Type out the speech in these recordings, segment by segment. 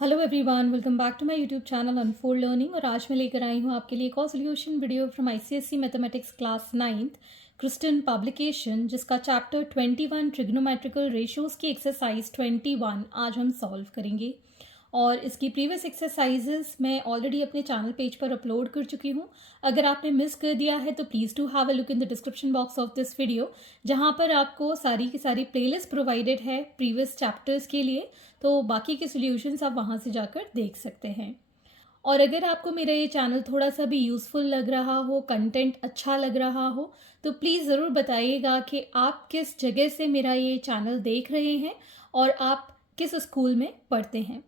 Hello everyone, welcome back to my YouTube channel Unfold Learning. और आज मैं लेकर आई हूँ आपके लिए एक और solution video from ICSE mathematics class 9th Kristen publication, जिसका चैप्टर 21 ट्रिग्नोमेट्रिकल रेशियोज की एक्सरसाइज 21 आज हम सॉल्व करेंगे। और इसकी प्रीवियस एक्सरसाइजेस मैं ऑलरेडी अपने चैनल पेज पर अपलोड कर चुकी हूँ। अगर आपने मिस कर दिया है तो please do have a look in the description box of this video, जहाँ पर आपको सारी की सारी प्लेलिस्ट प्रोवाइडेड है प्रीवियस चैप्टर्स के लिए। तो बाकी के सॉल्यूशंस आप वहाँ से जाकर देख सकते हैं। और अगर आपको मेरा ये चैनल थोड़ा सा भी यूज़फुल लग रहा हो, कंटेंट अच्छा लग रहा हो, तो प्लीज़ ज़रूर बताइएगा कि आप किस जगह से मेरा ये चैनल देख रहे हैं और आप किस स्कूल में पढ़ते हैं।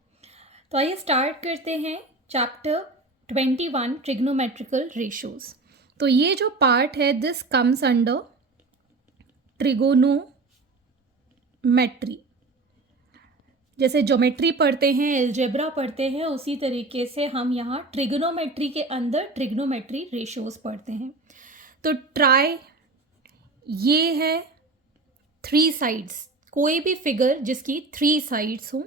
तो आइए स्टार्ट करते हैं चैप्टर 21 ट्रिग्नोमेट्रिकल रेशियोज। तो ये जो पार्ट है दिस कम्स अंडर ट्रिगोनोमेट्री। जैसे ज्योमेट्री पढ़ते हैं, एल्जेब्रा पढ़ते हैं, उसी तरीके से हम यहाँ ट्रिग्नोमेट्री के अंदर ट्रिग्नोमेट्री रेशियोज पढ़ते हैं। तो ट्राई ये है 3 साइड्स, कोई भी फिगर जिसकी 3 साइड्स हो।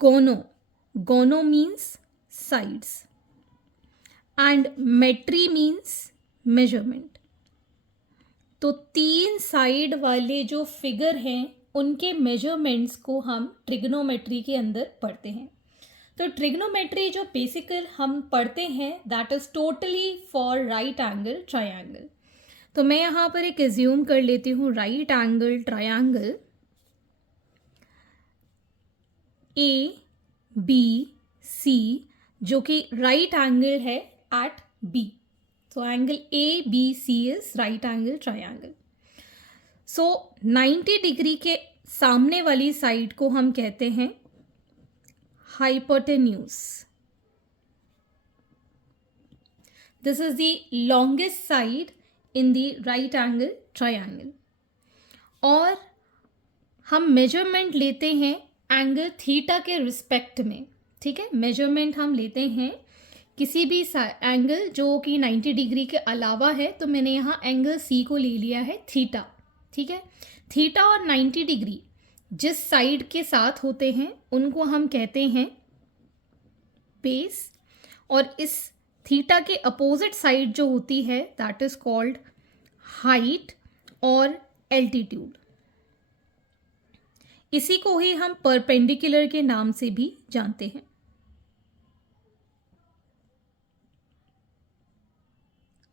Gono means sides and metry means measurement. तो 3 साइड वाले जो फिगर हैं उनके मेजरमेंट्स को हम ट्रिग्नोमेट्री के अंदर पढ़ते हैं। तो ट्रिग्नोमेट्री जो बेसिकल हम पढ़ते हैं that is totally for right angle triangle. तो मैं यहाँ पर एक एज्यूम कर लेती हूँ राइट एंगल ट्रायंगल ABC, जो कि राइट एंगल है eight B। So angle ABC is right angle triangle. So 90 degree के सामने वाली साइड को हम कहते हैं hypotenuse. This is the longest side in the right angle triangle. और हम मेजरमेंट लेते हैं एंगल थीटा के रिस्पेक्ट में। ठीक है, मेजरमेंट हम लेते हैं किसी भी एंगल जो कि 90 डिग्री के अलावा है। तो मैंने यहाँ एंगल C को ले लिया है थीटा। ठीक है, थीटा और 90 डिग्री जिस साइड के साथ होते हैं उनको हम कहते हैं बेस, और इस थीटा के अपोजिट साइड जो होती है दैट इज कॉल्ड हाइट और एल्टीट्यूड। इसी को ही हम परपेंडिकुलर के नाम से भी जानते हैं।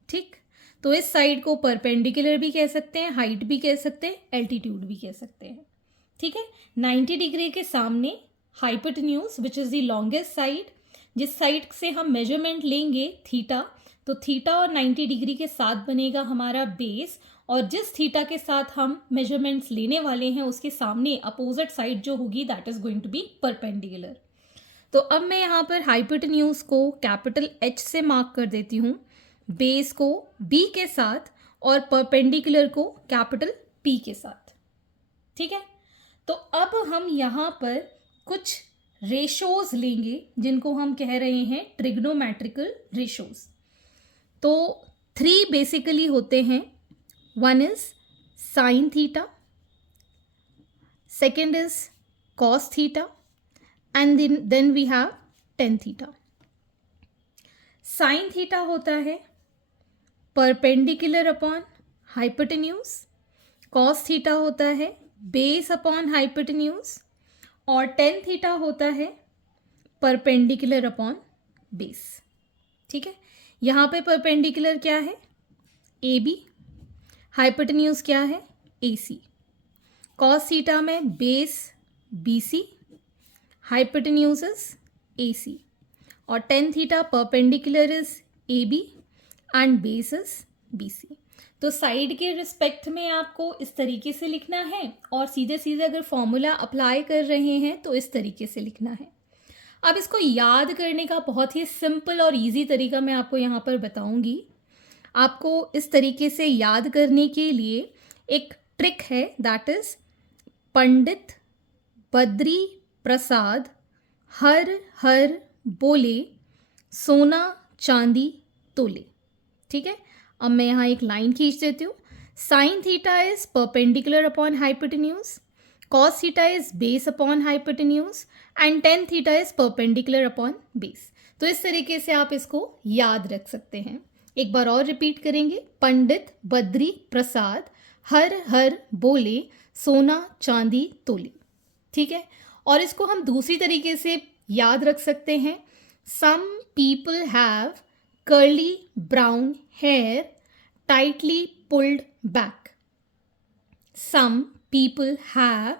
ठीक, तो इस साइड को परपेंडिकुलर भी कह सकते हैं, हाइट भी कह सकते हैं, एल्टीट्यूड भी कह सकते हैं। ठीक है, 90 डिग्री के सामने hypotenuse which is the longest side, जिस साइड से हम मेजरमेंट लेंगे थीटा, तो थीटा और 90 डिग्री के साथ बनेगा हमारा बेस, और जिस थीटा के साथ हम मेजरमेंट्स लेने वाले हैं उसके सामने अपोजिट साइड जो होगी that is going to be perpendicular. तो अब मैं यहाँ पर हाइपोटेन्यूज को कैपिटल H से मार्क कर देती हूँ, बेस को B के साथ और परपेंडिकुलर को कैपिटल P के साथ। ठीक है, तो अब हम यहाँ पर कुछ रेशोज लेंगे जिनको हम कह रहे हैं ट्रिग्नोमेट्रिकल रेशोज। तो 3 बेसिकली होते हैं। One is sine theta, second is cos theta, and then we have tan theta. Sine theta होता है perpendicular upon hypotenuse, cos theta होता है बेस अपॉन हाइपोटेन्यूज, और टेन थीटा होता है परपेंडिकुलर अपॉन बेस। ठीक है, यहाँ पे परपेंडिकुलर क्या है AB, हाइपोटेन्यूज क्या है AC, कॉस थीटा में base BC, hypotenuse is AC, और tan theta perpendicular is AB and base is BC। तो साइड के रिस्पेक्ट में आपको इस तरीके से लिखना है, और सीधे सीधे अगर फॉर्मूला अप्लाई कर रहे हैं तो इस तरीके से लिखना है। अब इसको याद करने का बहुत ही सिंपल और इजी तरीका मैं आपको यहाँ पर बताऊंगी। आपको इस तरीके से याद करने के लिए एक ट्रिक है दैट इज पंडित बद्री प्रसाद हर हर बोले सोना चांदी तोले। ठीक है, अब मैं यहाँ एक लाइन खींच देती हूँ। Sine theta is perpendicular upon hypotenuse, cos theta is base upon hypotenuse and tan theta is perpendicular upon base. तो इस तरीके से आप इसको याद रख सकते हैं. एक बार और रिपीट करेंगे. पंडित बद्री प्रसाद हर हर बोले सोना चांदी तोली. ठीक है. और इसको हम दूसरी तरीके से याद रख सकते हैं. Some people have curly brown hair tightly pulled back. Some people have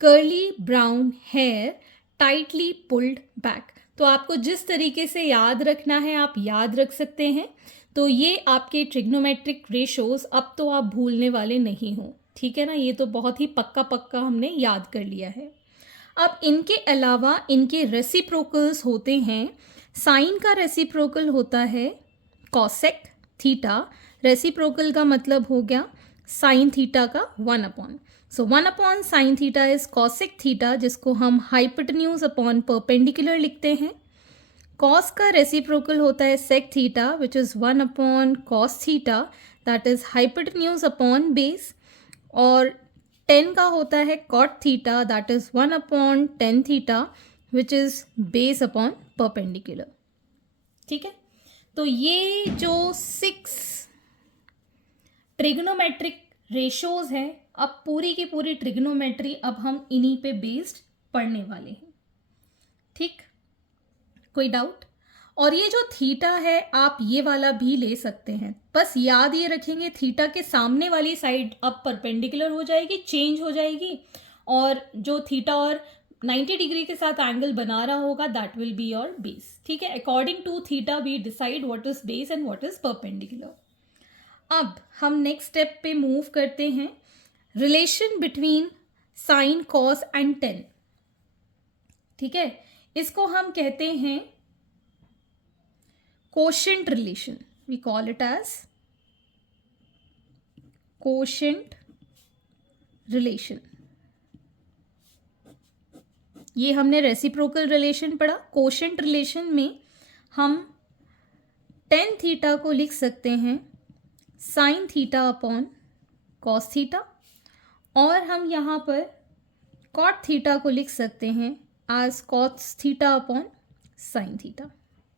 curly brown hair tightly pulled back. तो आपको जिस तरीके से याद रखना है आप याद रख सकते हैं. तो ये आपके ट्रिग्नोमेट्रिक रेशोज अब तो आप भूलने वाले नहीं हो. ठीक है ना. ये तो बहुत ही पक्का हमने याद कर लिया है. अब इनके अलावा इनके रेसिप्रोकल्स होते हैं. साइन का रेसिप्रोकल होता है कॉसेक थीटा. रेसिप्रोकल का मतलब हो गया साइन थीटा का 1/. सो 1/, sine theta is cosec theta, जिसको हम हाइपोटेन्यूज अपॉन परपेंडिकुलर लिखते हैं. कॉस का रेसिप्रोकल होता है sec theta which is 1/, cos theta that is hypotenuse upon base. और टेन का होता है cot theta that is 1/, tan theta which is base upon perpendicular. ठीक है. तो ये जो 6 ट्रिग्नोमेट्रिक रेशोज हैं, अब पूरी की पूरी ट्रिग्नोमेट्री अब हम इन्हीं पे बेस्ड पढ़ने वाले हैं. ठीक. कोई डाउट? और ये जो थीटा है आप ये वाला भी ले सकते हैं. बस याद ये रखेंगे थीटा के सामने वाली साइड अब परपेंडिकुलर हो जाएगी, चेंज हो जाएगी, और जो थीटा और 90 डिग्री के साथ एंगल बना रहा होगा that will be your base. ठीक है. According to theta we decide what is base and what is perpendicular. अब हम नेक्स्ट स्टेप पे मूव करते हैं. Relation between sine cos and tan. ठीक है. इसको हम कहते हैं quotient relation. We call it as quotient relation. ये हमने रेसिप्रोकल रिलेशन पढ़ा. कोशेंट रिलेशन में हम टेन थीटा को लिख सकते हैं sine theta upon cos theta, और हम यहाँ पर कॉट थीटा को लिख सकते हैं as cos theta upon sine theta.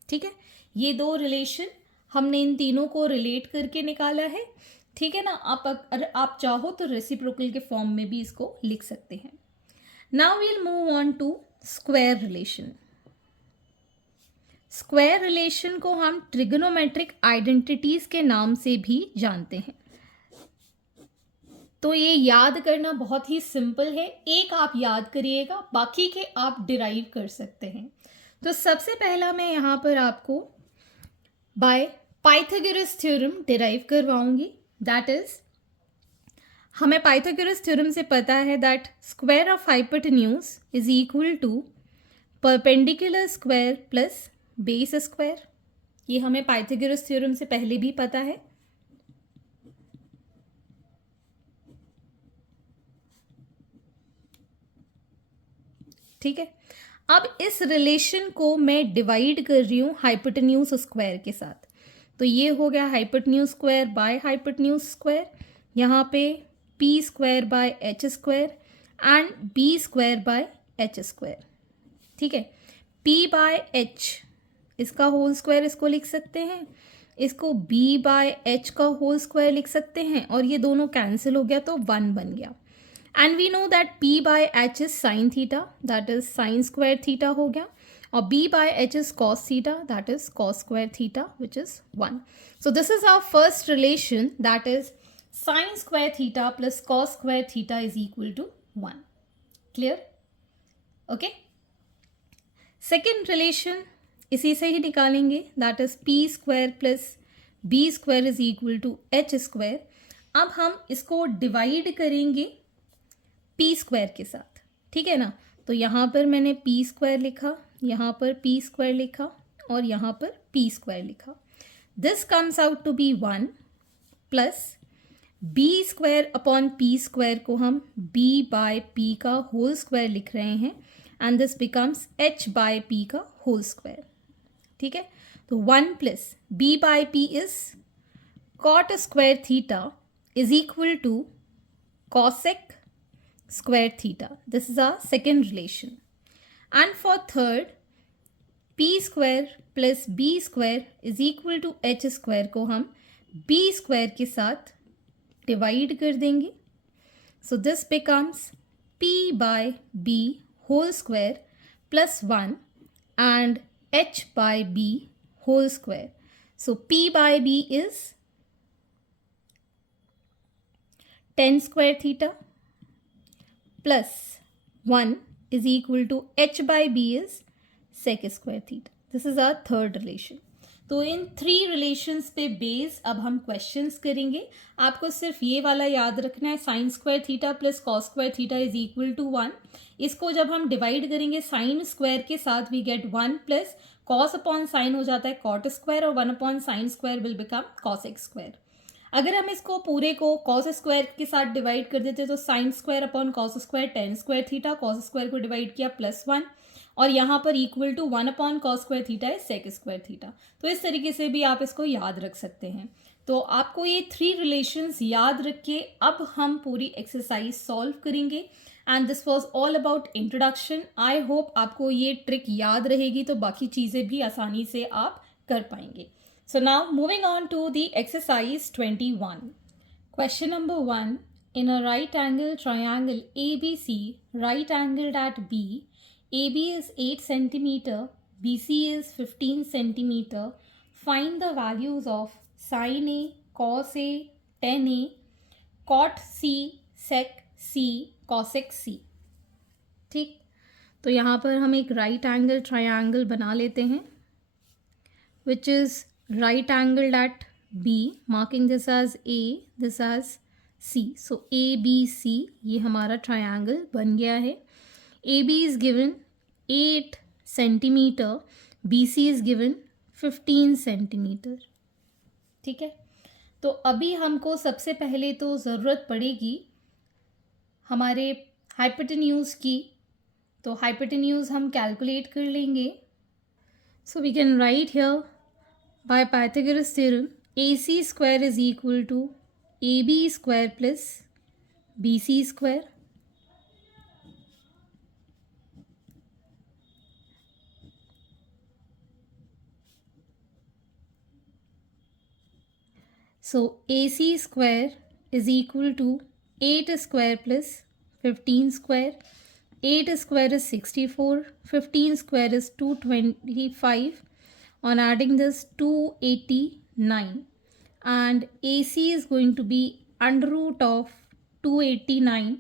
ठीक है. ये दो रिलेशन हमने इन तीनों को रिलेट करके निकाला है. ठीक है ना. अगर आप चाहो तो रेसिप्रोकल के फॉर्म में भी इसको लिख सकते हैं. Now we'll move on to square relation. Square relation को हम ट्रिग्नोमेट्रिक आइडेंटिटीज के नाम से भी जानते हैं. तो ये याद करना बहुत ही सिंपल है. एक आप याद करिएगा, बाकी के आप डिराइव कर सकते हैं. तो सबसे पहला मैं यहाँ पर आपको बाय पाइथागोरस थ्योरम डिराइव करवाऊंगी. दैट इज, हमें पाइथागोरस थ्योरम से पता है that square of hypotenuse is equal to perpendicular square plus base square. ये हमें पाइथागोरस थ्योरम से पहले भी पता है. ठीक है. अब इस रिलेशन को मैं डिवाइड कर रही हूँ हाइपोटेन्यूज स्क्वायर के साथ. तो ये हो गया hypotenuse square by hypotenuse square. यहाँ पे P square by H square and B square by H square. ठीक है. पी बाय एच इसका होल स्क्वायर इसको लिख सकते हैं, इसको बी बाय एच का होल स्क्वायर लिख सकते हैं, और ये दोनों कैंसिल हो गया तो 1 बन गया. And we know that P by H is sin theta, that is sin square theta हो गया, और B by H is cos theta, that is cos square theta, which is 1. So this is our first relation, that is sin square theta plus cos square theta is equal to 1. Clear? Okay. Second relation इसी से ही निकालेंगे, that is P square plus B square is equal to H square. अब हम इसको divide करेंगे P square के साथ. ठीक है ना. तो यहाँ पर मैंने पी स्क्वायर लिखा, यहाँ पर पी स्क्वायर लिखा, और यहाँ पर पी स्क्वायर लिखा. This comes out to be 1 plus B square upon P square को हम बी बाय पी का होल स्क्वायर लिख रहे हैं, and this becomes H by P का होल स्क्वायर. ठीक है. तो 1 plus B by P is cot square theta is equal to cosec square theta. This is our second relation. And for third, p square plus b square is equal to h square को हम b square के साथ divide कर देंगे. So this becomes p by b whole square plus 1 and h by b whole square. So p by b is 10 square theta plus 1 is equal to h by b is sec square theta. This is our third relation. तो इन 3 relations पे base अब हम questions करेंगे. आपको सिर्फ ये वाला याद रखना है, sine square theta plus cos square theta is equal to 1. इसको जब हम डिवाइड करेंगे साइन स्क्वायर के साथ we get 1 plus cos upon sine हो जाता है कॉट स्क्वायर और 1 upon sine square will become cosec square. अगर हम इसको पूरे को कॉस स्क्वायर के साथ डिवाइड कर देते तो sine square upon cos square 10 square theta, cos square को डिवाइड किया प्लस 1 और यहाँ पर equal to 1 upon cos square theta है सेक स्क्वायर थीटा. तो इस तरीके से भी आप इसको याद रख सकते हैं. तो आपको ये 3 रिलेशंस याद रख के अब हम पूरी एक्सरसाइज सॉल्व करेंगे. And this was all about introduction. I hope आपको ये ट्रिक याद रहेगी तो बाकी चीज़ें भी आसानी से आप कर पाएंगे. So now moving on to the exercise 21. Question number 1. In a right angle triangle ABC, right angled at B, AB is 8 centimeter, BC is 15 centimeter. Find the values of sin A, cos A, tan A, cot C, sec C, cosec C. ठीक, तो यहाँ पर हम एक right angle triangle बना लेते हैं which is right angled at B, marking this as A, this as C. So ABC ये हमारा triangle बन गया है. AB is given 8 centimeter, BC is given 15 centimeter. ठीक है, तो अभी हमको सबसे पहले तो ज़रूरत पड़ेगी हमारे हाइपोटेन्यूज की. तो हाइपोटेन्यूज हम कैलकुलेट कर लेंगे. So we can write here by Pythagoras theorem, AC square is equal to AB square plus BC square. So AC square is equal to 8 square plus 15 square. 8 square is 64, 15 square is 225. On adding this 289 and AC is going to be under root of 289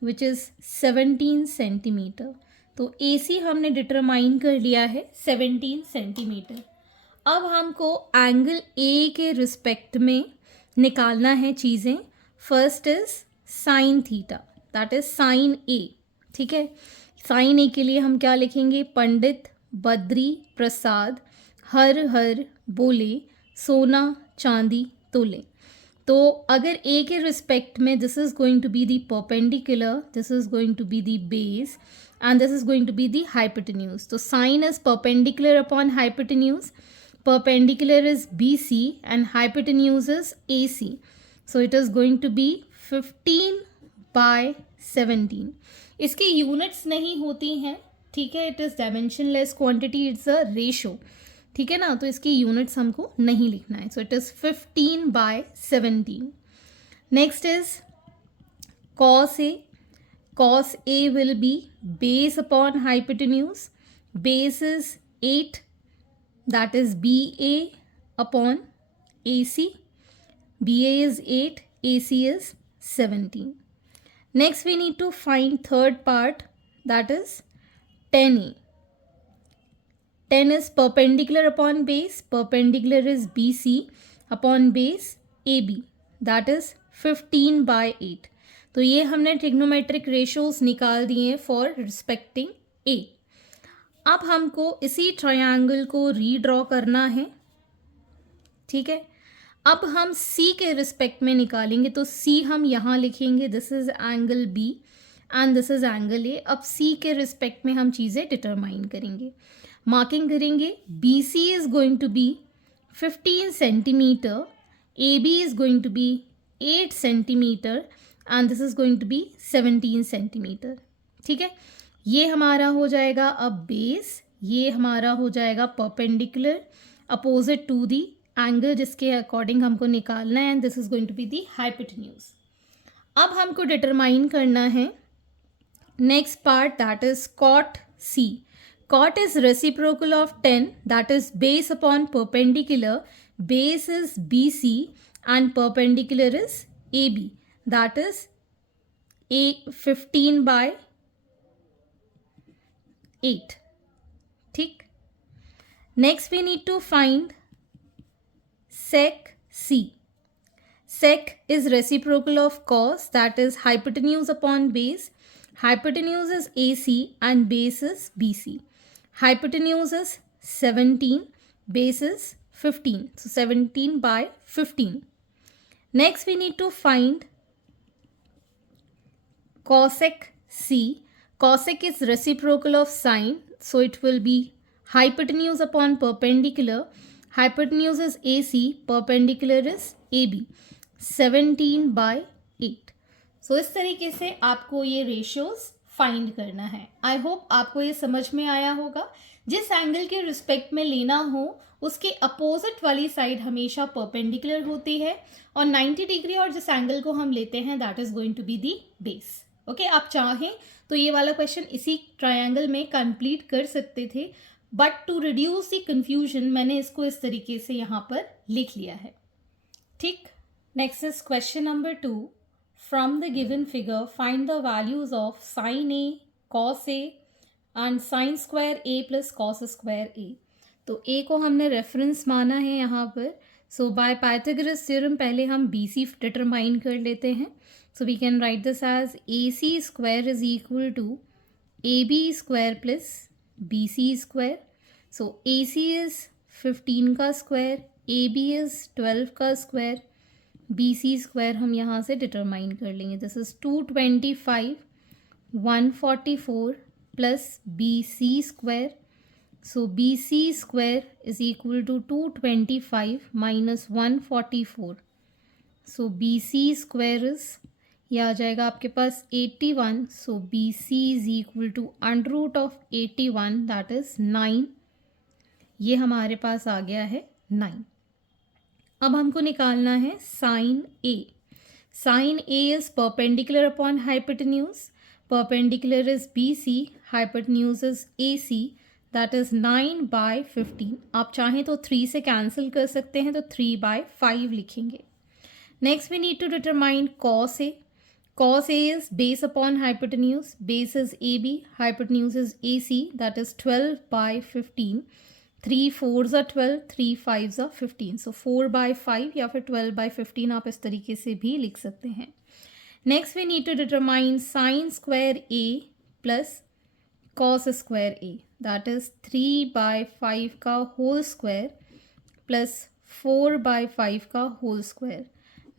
which is 17 centimeter. तो AC हमने determine कर लिया है 17 centimetre. अब हमको angle A के respect में निकालना है चीज़ें. First is sine theta, that is sine A. ठीक है, साइन A के लिए हम क्या लिखेंगे? पंडित बद्री प्रसाद हर हर बोले सोना चांदी तोले. तो अगर A के रिस्पेक्ट में this is going to be the perpendicular, this is going to be the base and this is going to be the hypotenuse. तो sine is perpendicular upon hypotenuse. Perpendicular is BC and hypotenuse is AC. So it is going to be 15 by 17. इसकी units नहीं होती हैं, ठीक है. It is dimensionless quantity, it's a ratio, ठीक है ना. तो इसकी यूनिट्स हमको नहीं लिखना है. So it is 15 by 17. Next is cos A. Cos A will be base upon hypotenuse. Base is 8. That is BA upon AC. BA is 8, AC is 17. Next we need to find third part, that is tan A. Tan is perpendicular upon base. Perpendicular is BC upon base AB. That is 15 by 8. तो ये हमने trigonometric ratios निकाल दिए हैं for respecting A. अब हमको इसी triangle को रीड्रॉ करना है, ठीक है. अब हम C के रिस्पेक्ट में निकालेंगे. तो C हम यहाँ लिखेंगे, this is angle B and this is angle A. अब C के रिस्पेक्ट में हम चीज़ें डिटरमाइन करेंगे, मार्किंग करेंगे. BC is going to be 15 centimetre, AB is going to be 8 centimetre and this is going to be 17 centimetre. ठीक है, ये हमारा हो जाएगा अब बेस, ये हमारा हो जाएगा perpendicular opposite to the angle जिसके अकॉर्डिंग हमको निकालना है, and this is going to be the hypotenuse. अब हमको डिटरमाइन करना है next part, that is cot C. Cot is reciprocal of 10, that is base upon perpendicular. Base is BC and perpendicular is AB, that is A 15 by 8. ठीक. Next we need to find sec C. Sec is reciprocal of cos, that is hypotenuse upon base. Hypotenuse is AC and base is BC. Hypotenuse is 17, base is 15. So 17 by 15. Next we need to find cosec C. Cosec is reciprocal of sine. So it will be hypotenuse upon perpendicular. Hypotenuse is AC, perpendicular is AB. 17 by 8. So इस तरीके से आपको ये ratios find करना है. आई hope आपको ये समझ में आया होगा. जिस एंगल के रिस्पेक्ट में लेना हो उसके अपोजिट वाली साइड हमेशा परपेंडिकुलर होती है और 90 डिग्री, और जिस एंगल को हम लेते हैं that is going to be the base. Okay, आप चाहें तो ये वाला क्वेश्चन इसी ट्रायंगल में कंप्लीट कर सकते थे, but to reduce the confusion मैंने इसको इस तरीके से यहाँ पर लिख लिया है. ठीक. Next is question number 2. From the given figure, find the values of sin A, cos A and sin square A plus cos square A. तो A को हमने रेफरेंस माना है यहाँ पर. सो बाय पाइथागोरस थ्योरम पहले हम BC डिटरमाइन कर लेते हैं. So we can write this as AC square is equal to AB square plus BC square. So AC is 15 का स्क्वायर, AB इज 12 का स्क्वायर, BC स्क्वायर हम यहाँ से डिटरमाइन कर लेंगे. This is 225 144 plus BC square. So BC square is equal to 225 minus 144. So BC square is, ये आ जाएगा आपके पास 81. So BC is equal to under root of 81 that is 9. ये हमारे पास आ गया है 9. अब हमको निकालना है sine A. Sine A is perpendicular upon hypotenuse. Perpendicular is BC, hypotenuse is AC, that is 9 by 15. आप चाहें तो 3 से कैंसिल कर सकते हैं, तो 3 by 5 लिखेंगे. Next we need to determine cos A. Cos A is base upon hypotenuse. Base is AB, hypotenuse is AC, that is 12 by 15. 3 4s are 12, 3 5s are 15. So 4 by 5 या फिर 12 by 15 आप इस तरीके से भी लिख सकते हैं. Next we need to determine sine square A plus cos square A, that is 3 by 5 का होल स्क्वायर प्लस 4 by 5 का whole square.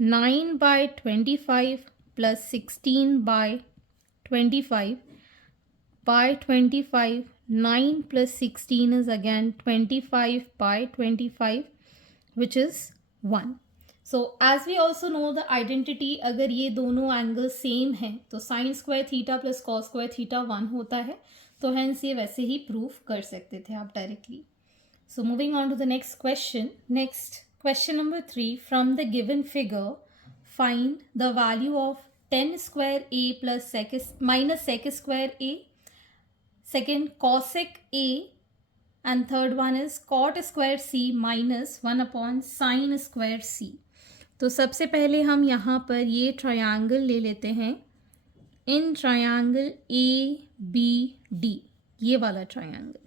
9 by 25 plus 16 by 25 by 25. 9 plus 16 is again 25 by 25, which is 1. So as we also know the identity, अगर ये दोनों angle same है तो sine square theta plus cos square theta 1 होता है. तो hence ये वैसे ही प्रूफ कर सकते थे आप directly. So moving on to the next question. Next question number 3. From the given figure find the value of 10 square A plus minus sec square A. Second, cosec A, and third one is cot square C minus 1 upon sin square C. तो सबसे पहले हम यहाँ पर ये triangle ले लेते हैं. इन ट्रायंगल ABD, ये वाला ट्रायंगल,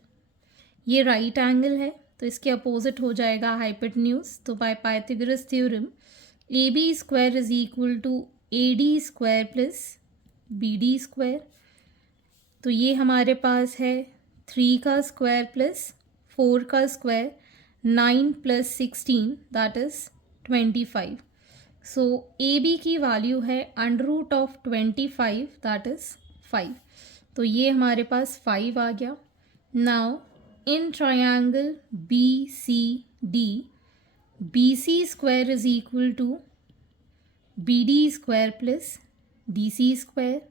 ये राइट एंगल है तो इसके अपोजिट हो जाएगा हाइपोटेन्यूज. तो by Pythagoras theorem AB square is equal to AD square plus BD square. तो ये हमारे पास है 3 का स्क्वायर प्लस 4 का स्क्वायर, 9 प्लस 16 दैट इज 25. सो AB की वैल्यू है under root of 25 that is 5. तो ये हमारे पास 5 आ गया. Now in triangle BCD, BC square is equal to BD square plus BC square.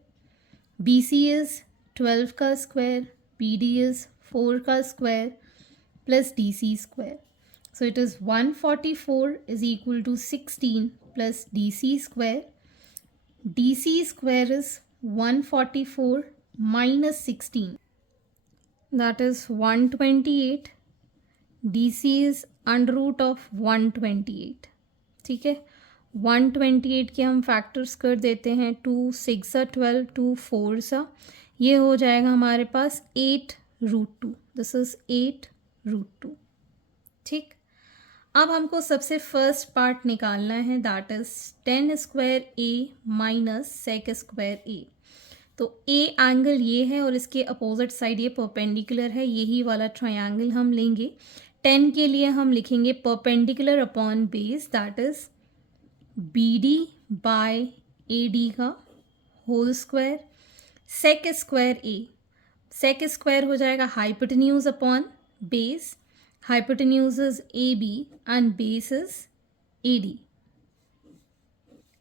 BC is 12 का square, BD is 4 का square plus DC square. So it is 144 is equal to 16 plus DC square. DC square is 144 minus 16. That is 128. DC is under root of 128. ठीक है, 128 के हम factors कर देते हैं. 2 6 12, 2 4 सा, ये हो जाएगा हमारे पास 8√2. This is 8√2. ठीक, अब हमको सबसे फर्स्ट पार्ट निकालना है, that is tan square A minus sec square A. तो ए एंगल ये है और इसके अपोजिट साइड ये परपेंडिकुलर है, यही वाला ट्रायंगल हम लेंगे. 10 के लिए हम लिखेंगे perpendicular upon base, that is BD by AD का whole square. Sec square A, sec square हो जाएगा hypotenuse upon base. Hypotenuse is AB and base is AD,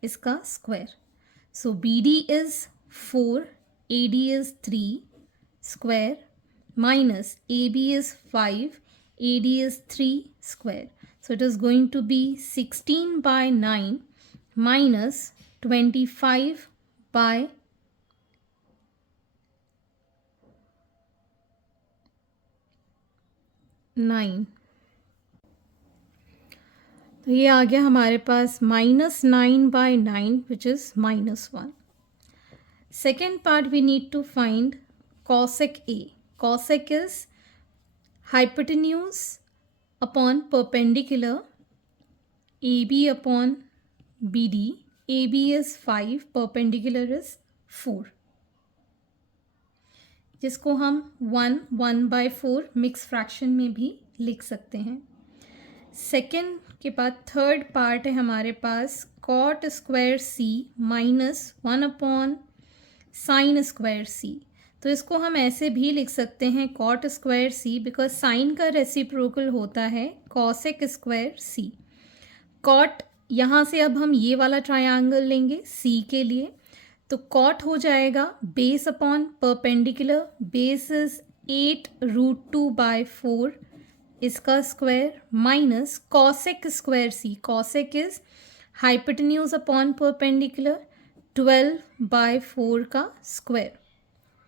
इसका square. So BD is 4, AD is 3 square minus AB is 5, AD is 3 square. So it is going to be 16 by 9 minus 25 by 9. तो ये आ गया हमारे पास -9 by 9 which is -1. Second part we need to find cosec A. Cosec is hypotenuse upon perpendicular AB upon BD. AB is 5, perpendicular is 4, जिसको हम 1/4 mix fraction में भी लिख सकते हैं. सेकेंड के बाद थर्ड पार्ट है हमारे पास cot square C minus 1 sine square C. तो इसको हम ऐसे भी लिख सकते हैं cot square C, because sine का रेसिप्रोकल होता है कॉसेक स्क्वायर सी. कॉट यहाँ से अब हम ये वाला ट्रायंगल लेंगे सी के लिए, तो कॉट हो जाएगा base upon perpendicular. Base is 8√2/4 इसका square minus cosec square C. Cosec is hypotenuse upon perpendicular 12/4 का स्क्वायर.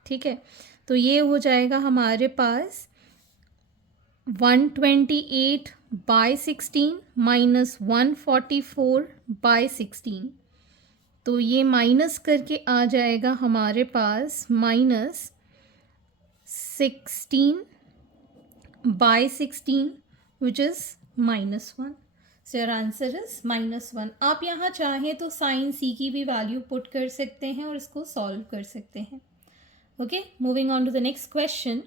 ठीक है, तो ये हो जाएगा हमारे पास 128/16 माइनस 144/16. तो ये माइनस करके आ जाएगा हमारे पास -16/16 विच is -1. So your answer is -1. आप यहाँ चाहें तो साइन सी की भी वैल्यू पुट कर सकते हैं और इसको सॉल्व कर सकते हैं. Okay, moving on to the next question.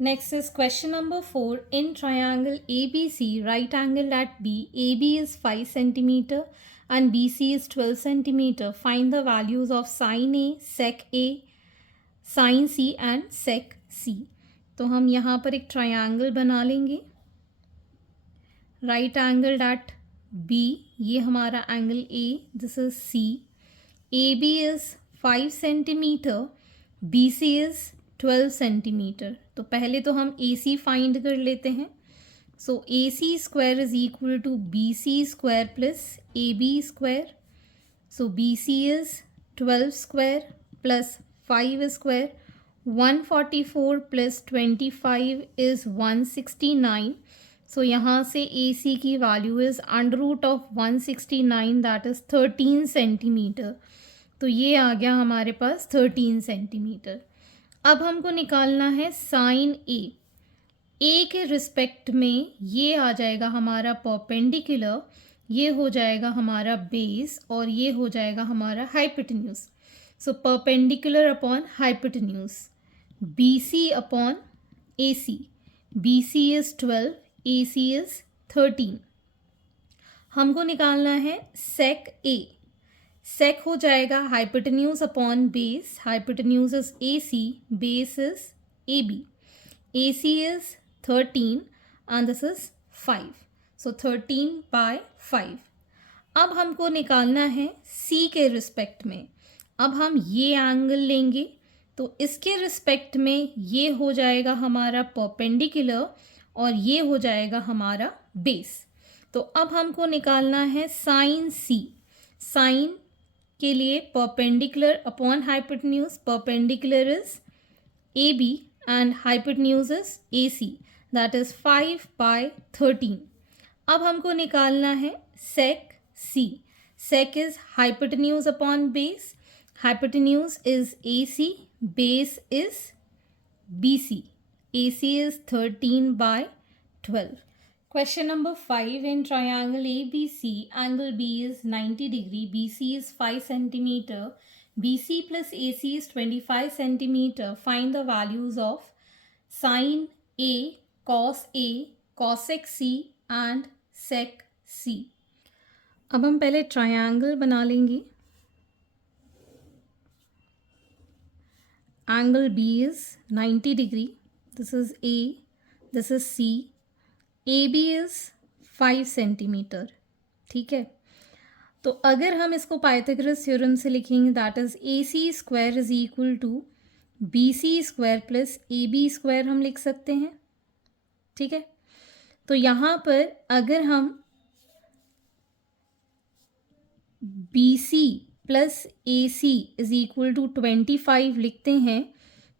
Next is question number 4. In triangle ABC, right angle at B, AB is 5 cm and BC is 12 cm. Find the values of sin A, sec A, sin C and sec C. तो हम यहाँ पर एक triangle बना लेंगे. Right angle at B, ये हमारा angle A, this is C. AB is 5 cm, BC is 12 cm. तो पहले तो हम AC फाइंड कर लेते हैं. So AC square is equal to BC square plus AB square. So BC is 12 square plus 5 square. 144 plus 25 is 169. So यहाँ से AC की value is under root of 169, that is 13 centimetre. तो ये आ गया हमारे पास 13 सेंटीमीटर. अब हमको निकालना है साइन A. A के रिस्पेक्ट में ये आ जाएगा हमारा परपेंडिकुलर, ये हो जाएगा हमारा बेस और ये हो जाएगा हमारा hypotenuse. So perpendicular upon hypotenuse, BC upon AC. BC is 12, AC is 13. हमको निकालना है सेक A. सेक हो जाएगा hypotenuse upon base. Hypotenuse is AC, base is AB. AC is 13 and this is 5. सो 13/5. अब हमको निकालना है C के रिस्पेक्ट में. अब हम ये एंगल लेंगे तो इसके रिस्पेक्ट में ये हो जाएगा हमारा परपेंडिकुलर और ये हो जाएगा हमारा बेस। तो अब हमको निकालना है साइन सी। साइन के लिए perpendicular upon hypotenuse, perpendicular is A B and hypotenuse is A C, that is 5/13। अब हमको निकालना है sec C. Sec is hypotenuse upon base, hypotenuse is AC, base is BC. AC is 13/12. Question number 5. In triangle ABC, angle B is 90 degree, BC is 5 centimeter, BC plus AC is 25 centimeter. Find the values of sin A, cosec C and sec C. अब हम पहले triangle बना लेंगे। Angle B is 90 degree. This is A, this is C. AB is 5 centimeter. ठीक है, तो अगर हम इसको पाइथागोरस थ्योरम से लिखेंगे that is AC square is equal to BC square plus AB square हम लिख सकते हैं। ठीक है, तो यहाँ पर अगर हम BC plus AC is equal to 25 लिखते हैं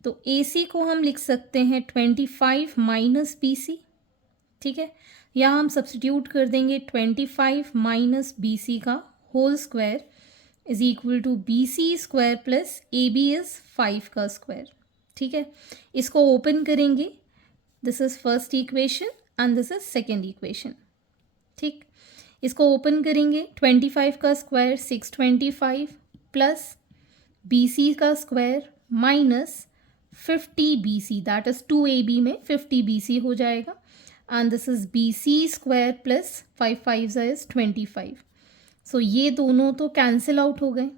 तो AC को हम लिख सकते हैं 25 माइनस BC। ठीक है, यहाँ हम सब्सटीट्यूट कर देंगे 25 माइनस BC का whole square is equal to BC square plus AB is 5 का स्क्वायर। ठीक है, इसको ओपन करेंगे, this is first equation and this is second equation. ठीक, इसको ओपन करेंगे, 25 का स्क्वायर 625 प्लस BC का square minus 50 BC that is 2AB में 50 BC हो जाएगा and this is BC square plus 5 5 is 25। So ये दोनों तो कैंसिल आउट हो गए।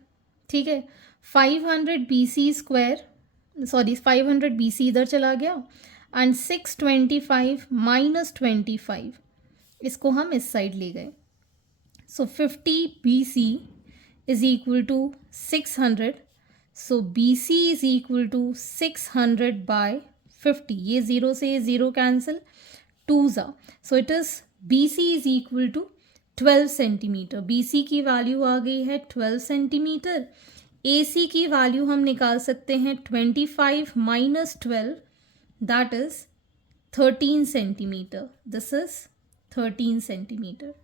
ठीक है, 500 BC स्क्वायर, सॉरी 500 BC इधर चला गया एंड 625 माइनस 25 इसको हम इस साइड ले गए। So 50 BC is equal to 600. So BC is equal to 600 by 50. ये 0 से 0 cancel, 2s are. So it is BC is equal to 12 centimeter. BC की वैल्यू आ गई है 12 सेंटीमीटर। AC की वैल्यू हम निकाल सकते हैं 25 minus 12 that is 13 centimetre. This is 13 centimetre.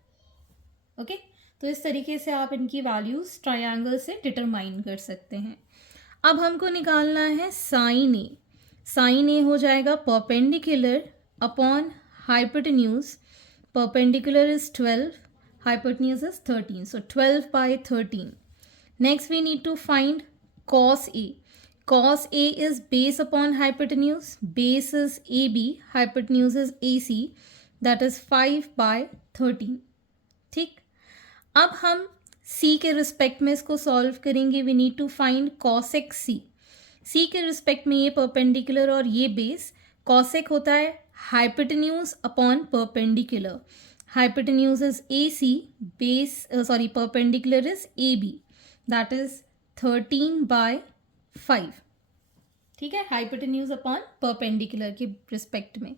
Okay, तो इस तरीके से आप इनकी वैल्यूज ट्रायंगल से डिटरमाइन कर सकते हैं। अब हमको निकालना है साइन ए। साइन ए हो जाएगा perpendicular upon hypotenuse. Perpendicular is 12, hypotenuse is 13, so 12/13। Next we need to find cos A. Cos A is base upon hypotenuse, base is AB, hypotenuse is AC, that is 5/13। ठीक, अब हम C के respect में इसको solve करेंगे। We need to find cosec C। C के respect में ये परपेंडिकुलर और ये बेस। कॉसेक होता है hypotenuse upon perpendicular. Hypotenuse is AC, base sorry perpendicular is AB, that is 13/5। ठीक है, हाइपोटेन्यूज अपॉन परपेंडिकुलर के रिस्पेक्ट में।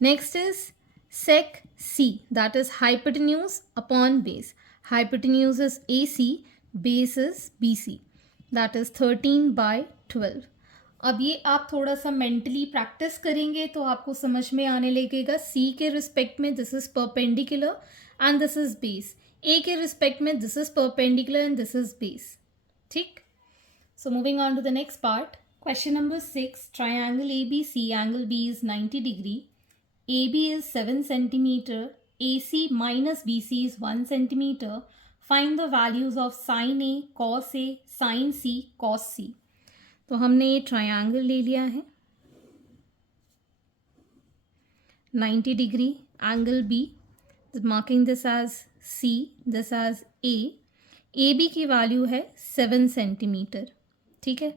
Next is sec C, that is hypotenuse upon base. Hypotenuse is AC, base is BC, that is 13/12. अब ये आप थोड़ा सा mentally practice करेंगे तो आपको समझ में आने लगेगा। C के रिस्पेक्ट में this is perpendicular and this is base. A के रिस्पेक्ट में this is perpendicular and this is base. ठीक, so moving on to the next part. Question number 6, triangle ABC, angle B is 90 degree. AB is 7 centimeter, AC minus BC is 1 centimeter. Find the values of sin A, cos A, sin C, cos C. तो हमने ये triangle ले लिया है 90 degree, angle B, marking this as C, this as A. AB की value है 7 centimeter. ठीक है,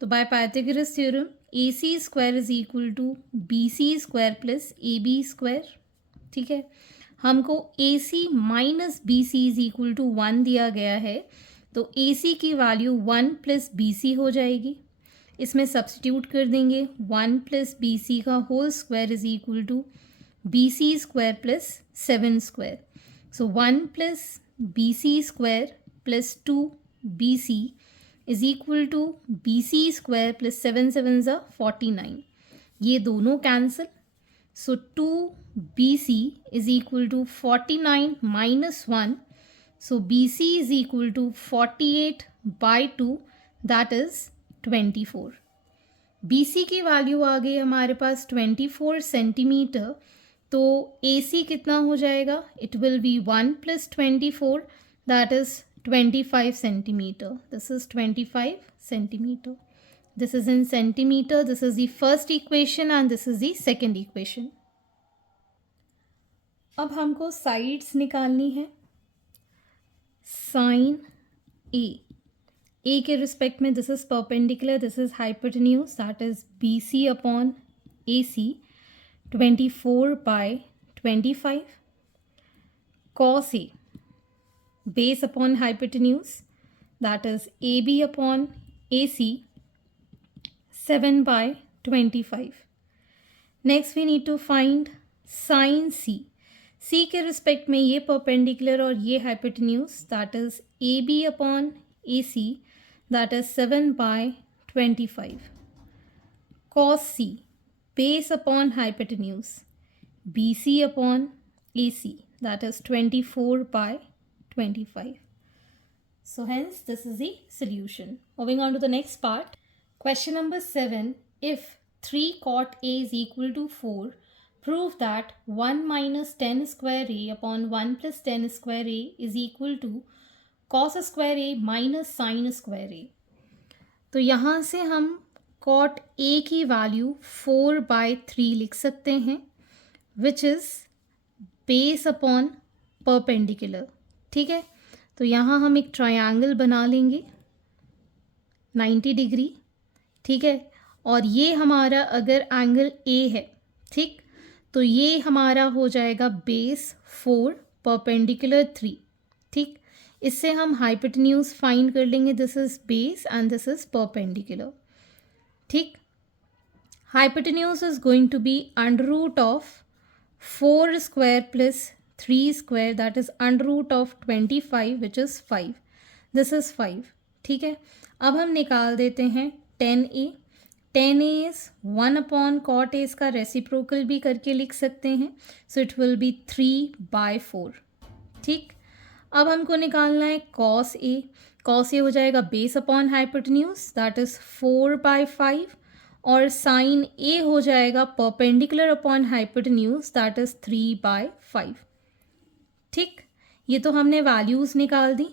तो by Pythagoras theorem AC square is equal to BC square plus AB square. ठीक है, हमको AC minus BC is equal to 1 दिया गया है, तो AC की वैल्यू 1 प्लस BC हो जाएगी. इसमें सब्सटीट्यूट कर देंगे. 1 प्लस BC का whole square is equal to BC square plus 7 square. So 1 plus BC square plus 2BC is equal to BC square plus 7 7 ज़ा 49. ये दोनों cancel. So 2BC is equal to 49 minus 1. So BC is equal to 48 by 2 that is 24. BC की value आ गई हमारे पास 24 centimetre. तो AC कितना हो जाएगा? It will be 1 plus 24 that is 25 centimeter. This is 25 centimeter. This is in centimeter. This is the first equation and this is the second equation. अब हमको sides निकालनी है. Sin A. A के respect में this is perpendicular, this is hypotenuse, that is BC upon AC. 24 by 25. Cos A. Base upon hypotenuse, that is AB upon AC, 7 by 25. Next we need to find sin C. C के respect में ये perpendicular और ये hypotenuse, that is AB upon AC, that is 7 by 25. Cos C. Base upon hypotenuse, BC upon AC, that is 24 by 25. So hence this is the solution. Moving on to the next part. Question number 7. If 3 cot A is equal to 4, prove that 1 minus 10 square A upon 1 plus 10 square A is equal to cos square A minus sin square A. तो यहाँ से हम cot A की value 4 by 3 लिख सकते हैं, which is base upon perpendicular. ठीक है. तो यहाँ हम एक ट्रायंगल बना लेंगे 90 डिग्री. ठीक है. और ये हमारा अगर एंगल A है, ठीक, तो ये हमारा हो जाएगा बेस 4 परपेंडिकुलर 3. ठीक. इससे हम हाइपोटेन्यूज फाइंड कर लेंगे. This is base and this is perpendicular. ठीक. Hypotenuse is going to be under root of 4 square plus 3 square, that is under root of 25 which is 5. This is 5. ठीक है. अब हम निकाल देते हैं 10A. 10A is 1 upon cot A. इसका reciprocal भी करके लिख सकते हैं. So it will be 3 by 4. ठीक. अब हमको निकालना है cos A. cos A हो जाएगा base upon hypotenuse, that is 4 by 5. और sin A हो जाएगा perpendicular upon hypotenuse, that is 3 by 5. ठीक. ये तो हमने वैल्यूज़ निकाल दी.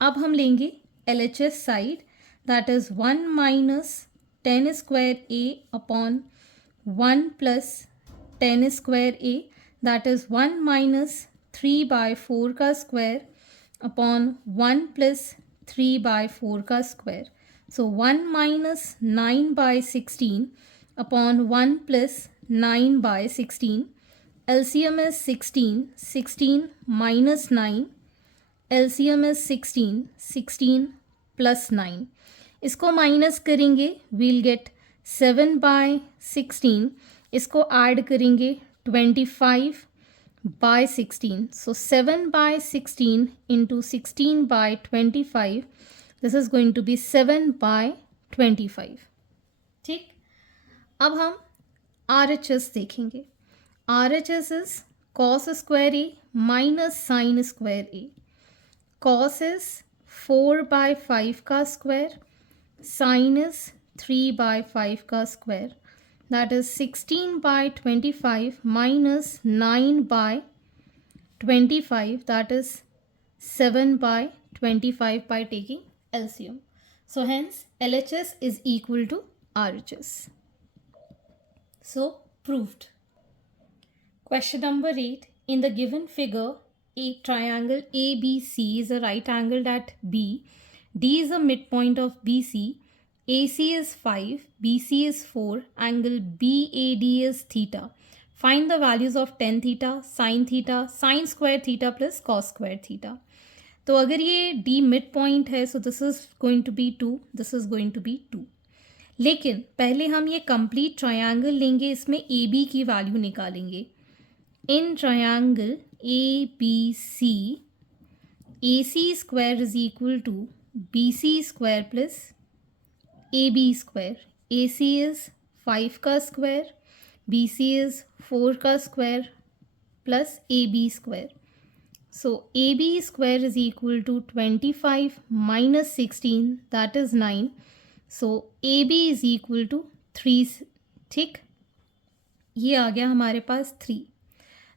अब हम लेंगे LHS side, that is 1 minus 10 square A upon 1 plus 10 square A, that is 1 minus 3 by 4 का स्क्वायर अपॉन 1 प्लस 3 by 4 का square. So 1 minus 9 by 16 upon 1 plus 9 by 16. LCM is 16, 16 minus 9. LCM is 16, 16 plus 9. इसको minus करेंगे, we'll get 7 by 16. इसको add करेंगे 25 by 16. So 7 by 16 into 16 by 25. This is going to be 7 by 25. ठीक. अब हम RHS देखेंगे. RHS is cos square A minus sin square A. Cos is 4 by 5 का square, sin is 3 by 5 का square, that is 16 by 25 minus 9 by 25, that is 7 by 25 by taking LCM. So hence LHS is equal to RHS. So proved. Question number 8. In the given figure, a triangle ABC is a right angled at B. D is the midpoint of BC. AC is 5, BC is 4, angle BAD is theta. Find the values of tan theta, sin square theta plus cos square theta. तो अगर ये D mid point है so this is going to be 2, this is going to be 2। लेकिन पहले हम ये complete triangle लेंगे, इसमें ए बी की वैल्यू निकालेंगे। In triangle A B C, A C square is equal to B C square plus A B square. A C is 5 का स्क्वायर, बी सी इज़ 4 का square plus A B square. So AB square is equal to 25 minus 16, that is 9. So AB is equal to 3, ठीक, ये आ गया हमारे पास 3।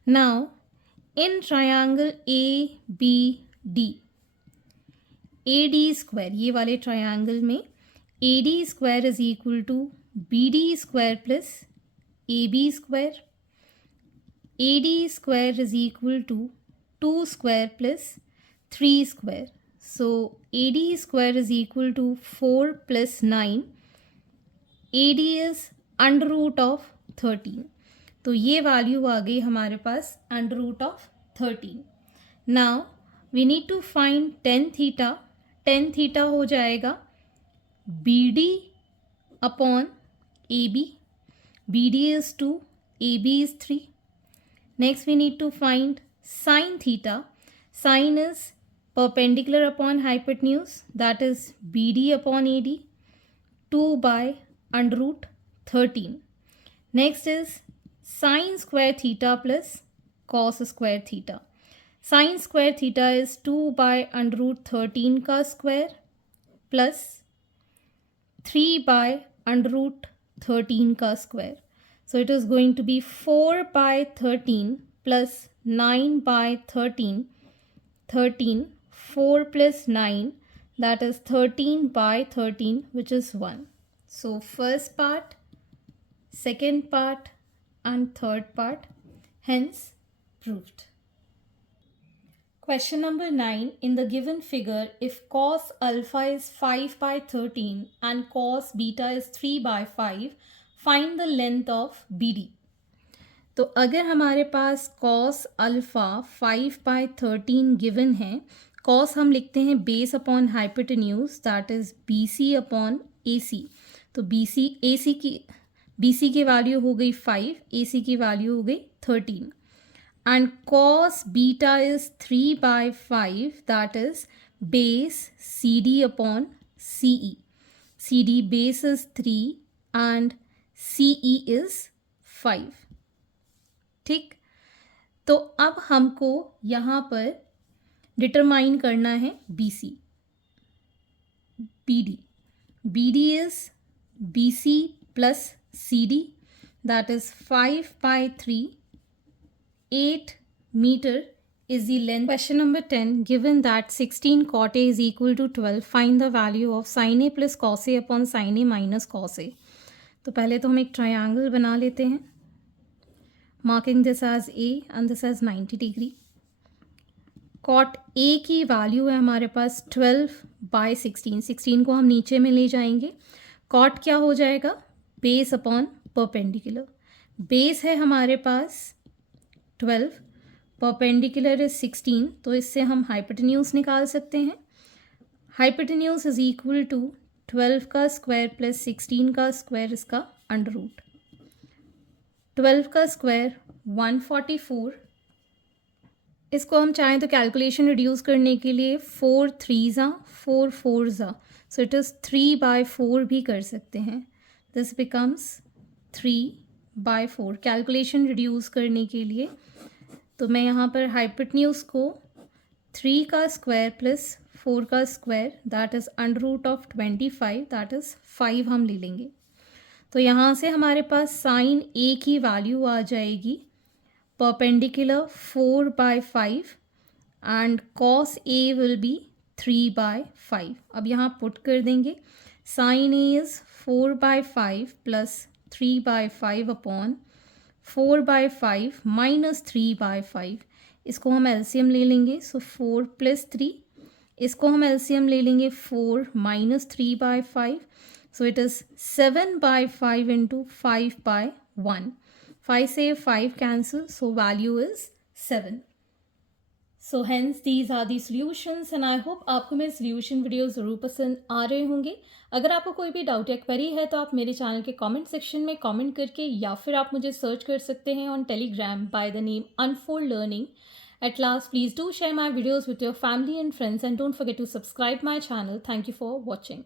Now in triangle ABD, AD square, ये वाले triangle में AD square is equal to BD square plus AB square। AD square is equal to 2 square plus 3 square. So AD square is equal to 4 plus 9. AD is under root of 13. तो ये value आ गई हमारे पास under root of 13। Now we need to find tan theta. Tan theta हो जाएगा BD upon AB। BD is 2, AB is 3. Next we need to find sin theta. Sin is perpendicular upon hypotenuse, that is BD upon AD, 2 by under root 13. Next is sin square theta plus cos square theta. Sin square theta is 2 by under root 13 का square plus 3 by under root 13 का square. So it is going to be 4 by 13 plus 9 by 13, 13, 4 plus 9, that is 13 by 13, which is 1. So first part, second part and third part, hence proved. Question number 9. In the given figure, if cos alpha is 5 by 13 and cos beta is 3 by 5, find the length of BD. तो अगर हमारे पास cos alpha 5 by 13 given है, cos हम लिखते हैं base upon hypotenuse, that is B C upon A C. तो B सी की वैल्यू हो गई 5, ए सी की वैल्यू हो गई 13। And cos beta is 3 by 5, that is base C D upon C E. C D base is 3 and C E is 5। ठीक, तो अब हमको यहाँ पर डिटरमाइन करना है B C. B D is B C plus C D, that is 5 by 3, 8 metre is the length. Question number 10, given that 16 cot A is equal to 12, find the value of sin A plus cos A upon sin A minus cos A. तो पहले तो हम एक triangle बना लेते हैं, marking this as A and this as 90 degree. cot A की value है हमारे पास 12 by 16। 16 को हम नीचे में ले जाएंगे। cot क्या हो जाएगा, बेस अपॉन परपेंडिकुलर। बेस है हमारे पास 12, परपेंडिकुलर इज 16, तो इससे हम हाइपोटेन्यूज निकाल सकते हैं। हाइपोटेन्यूज इज इक्वल टू 12 का स्क्वायर प्लस 16 का स्क्वायर, इसका अंडर रूट। 12 का स्क्वायर 144। इसको हम चाहें तो कैलकुलेशन रिड्यूस करने के लिए 4 3 4 4 सो इट इज़ 3 by 4 भी कर सकते हैं। This becomes 3 by 4 calculation reduce करने के लिए। तो मैं यहाँ पर हाइपोटेन्यूज को 3 का स्क्वायर प्लस 4 का square, that is under root of 25, that is 5 हम ले लेंगे। तो यहाँ से हमारे पास साइन ए की वैल्यू आ जाएगी perpendicular 4 by 5 and cos A will be 3 by 5। अब यहाँ पुट कर देंगे, sine A is 4 by 5 plus 3 by 5 upon 4 by 5 minus 3 by 5। इसको हम एलसीएम ले लेंगे, सो 4 प्लस 3, इसको हम एलसीएम ले लेंगे 4 minus 3 by 5, so it is 7 by 5 into 5 by 1. 5 से 5 cancel, so value is 7. So hence these are the solutions and I hope आपको मेरे सॉल्यूशन वीडियो ज़रूर पसंद आ रहे होंगे। अगर आपको कोई भी डाउट या क्वेरी है तो आप मेरे चैनल के कमेंट सेक्शन में कमेंट करके या फिर आप मुझे सर्च कर सकते हैं on Telegram by the name unfold learning. At last, please do share my videos with your family and friends and don't forget to subscribe my channel. Thank you for watching.